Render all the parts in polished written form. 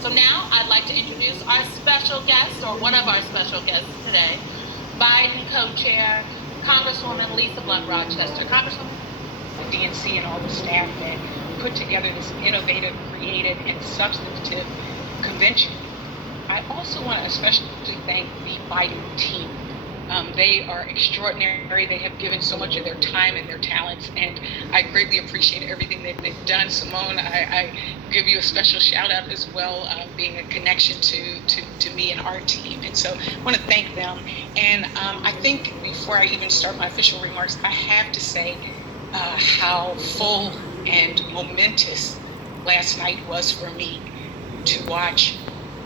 So now I'd like to introduce our special guest, or one of our special guests today, Biden co-chair, Congresswoman Lisa Blunt Rochester. Congresswoman? The DNC and all the staff that put together this innovative, creative, and substantive convention. I also want to especially thank the Biden team. They are extraordinary. They have given so much of their time and their talents, and I greatly appreciate everything that they've done. Simone, I give you a special shout out as well, being a connection to me and our team. And so I want to thank them. And I think before I even start my official remarks, I have to say how full and momentous last night was for me to watch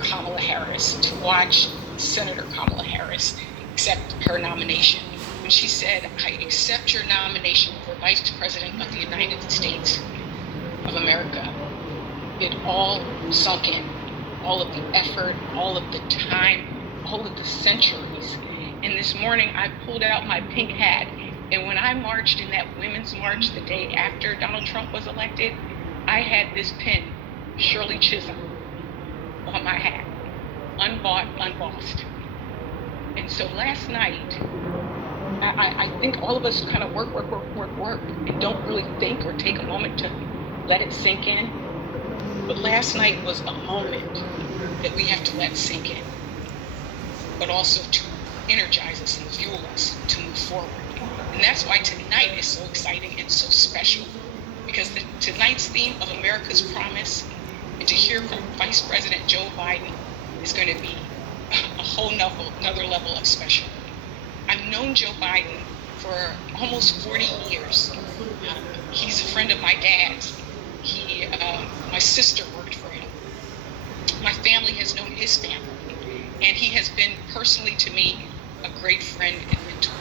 Kamala Harris, to watch Senator Kamala Harris accept her nomination. When she said, "I accept your nomination for Vice President of the United States of America," it all sunk in. All of the effort, all of the time, all of the centuries. And this morning I pulled out my pink hat, and when I marched in that Women's March the day after Donald Trump was elected, I had this pin, Shirley Chisholm, on my hat, unbought, unbossed. And so last night, I think all of us kind of work, and don't really think or take a moment to let it sink in. But last night was a moment that we have to let sink in, but also to energize us and fuel us to move forward. And that's why tonight is so exciting and so special, because tonight's theme of America's Promise, and to hear from Vice President Joe Biden, is going to be a whole another level of special. I've known Joe Biden for almost 40 years. He's a friend of my dad's. My sister worked for him. My family has known his family, and he has been personally to me a great friend and mentor.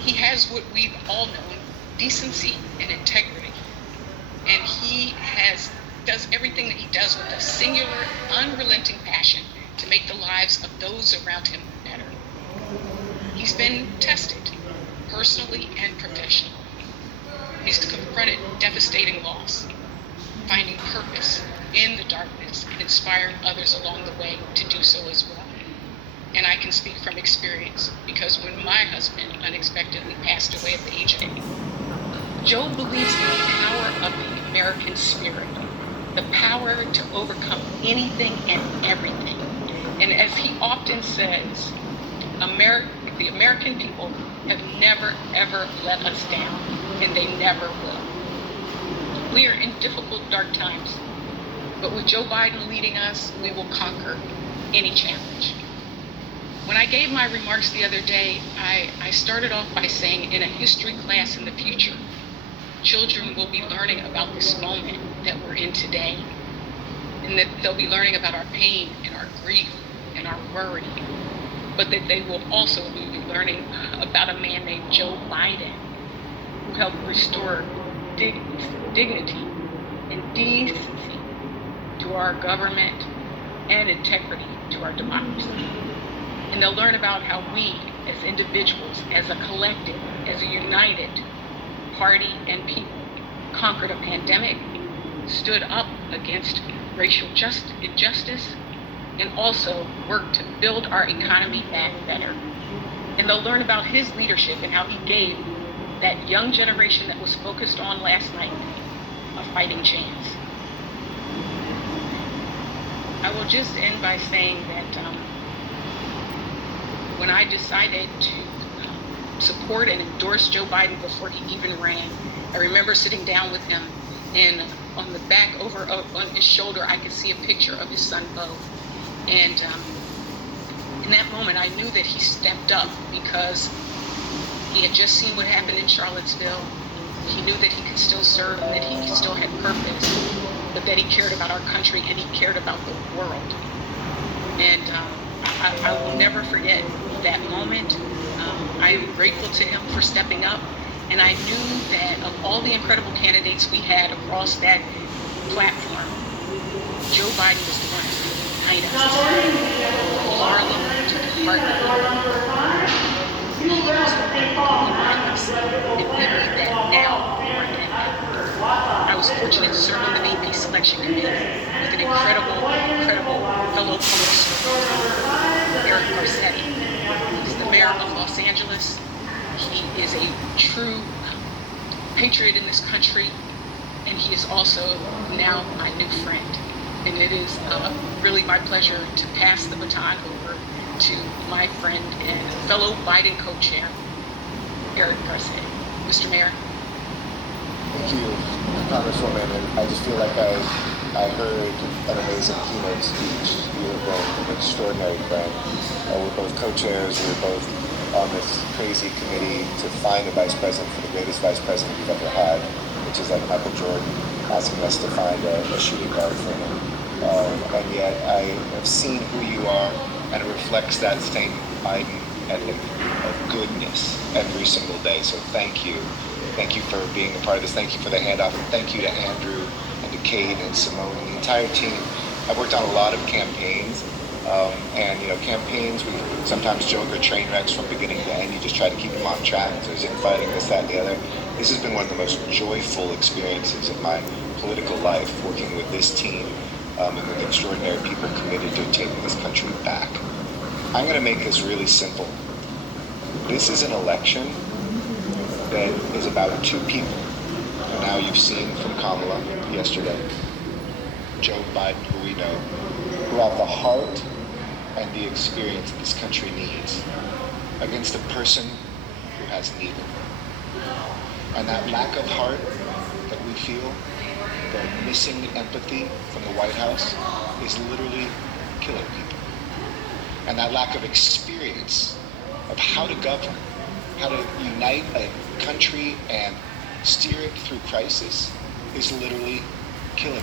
He has what we've all known, decency and integrity, and he does everything that he does with a singular, unrelenting passion to make the lives of those around him better. He's been tested, personally and professionally. He's confronted devastating loss, finding purpose in the darkness and inspiring others along the way to do so as well. And I can speak from experience, because when my husband unexpectedly passed away at the age of 80, Joe believes in the power of the American spirit, the power to overcome anything and everything. And as he often says, the American people have never, ever let us down, and they never will. We are in difficult, dark times, but with Joe Biden leading us, we will conquer any challenge. When I gave my remarks the other day, I started off by saying, in a history class in the future, children will be learning about this moment that we're in today, and that they'll be learning about our pain and our grief and our worry, but that they will also be learning about a man named Joe Biden, who helped restore dignity and decency to our government and integrity to our democracy. And they'll learn about how we, as individuals, as a collective, as a united party and people, conquered a pandemic, stood up against racial injustice, and also worked to build our economy back better. And they'll learn about his leadership and how he gave that young generation that was focused on last night a fighting chance. I will just end by saying that when I decided to support and endorse Joe Biden before he even ran, I remember sitting down with him, and on the back on his shoulder, I could see a picture of his son, Bo. And in that moment, I knew that he stepped up because he had just seen what happened in Charlottesville. He knew that he could still serve and that he still had purpose, but that he cared about our country and he cared about the world. And I will never forget that moment. I am grateful to him for stepping up, and I knew that of all the incredible candidates we had across that platform, Joe Biden was the one to unite us, from Harlem to the heartland. He was the one to unite us, and we need that now more than ever. I was fortunate to serve on the VP selection committee with an incredible of Los Angeles. He is a true patriot in this country, and he is also now my new friend. And it is really my pleasure to pass the baton over to my friend and fellow Biden co-chair, Eric Garcetti. Mr. Mayor. Thank you, Congresswoman. And I just feel like I heard an amazing keynote speech. You have been an extraordinary friend. We're both co-chairs. We're both on this crazy committee to find a vice president for the greatest vice president we've ever had, which is like Michael Jordan asking us to find a shooting guard for him. And yet I have seen who you are, and it reflects that same Biden ethic of goodness every single day. So thank you. Thank you for being a part of this. Thank you for the handoff. And thank you to Andrew and to Kate and Simone and the entire team. I've worked on a lot of campaigns. And campaigns, we sometimes joke are train wrecks from beginning to end. You just try to keep them on track. There's infighting, this, that, and the other. This has been one of the most joyful experiences of my political life, working with this team and with extraordinary people committed to taking this country back. I'm going to make this really simple. This is an election that is about two people. And now you've seen from Kamala yesterday, Joe Biden, who we know, who have the heart and the experience that this country needs, against a person who has neither. And that lack of heart that we feel, the missing empathy from the White House, is literally killing people. And that lack of experience of how to govern, how to unite a country and steer it through crisis, is literally killing